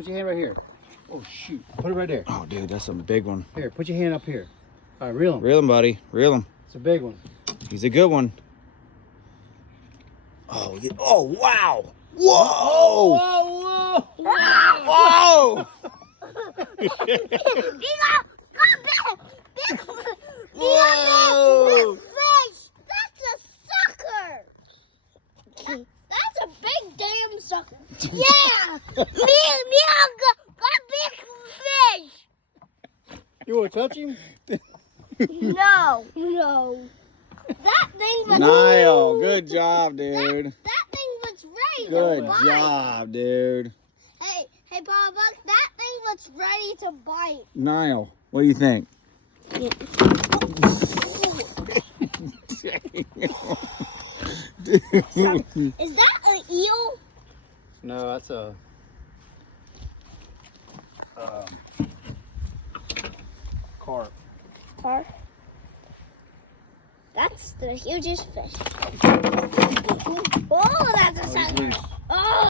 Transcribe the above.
Put your hand right here. Oh, shoot. Put it right there. Oh, dude, that's a big one. Here, put your hand up here. All right, reel him. Reel him, buddy. Reel him. It's a big one. He's a good one. Oh, yeah. Oh, wow. Whoa. Whoa, whoa. Whoa. Whoa. Fish. That's a sucker. That's a big damn sucker. Yeah. me got big fish. You want to touch him? No. That thing was Niall, good job, dude. That thing was ready Good to bite. job, dude. Hey, Papa Buck, that thing was ready to bite. Niall, what do you think? Is that an eel? No, that's a... carp. Carp. That's the hugest fish.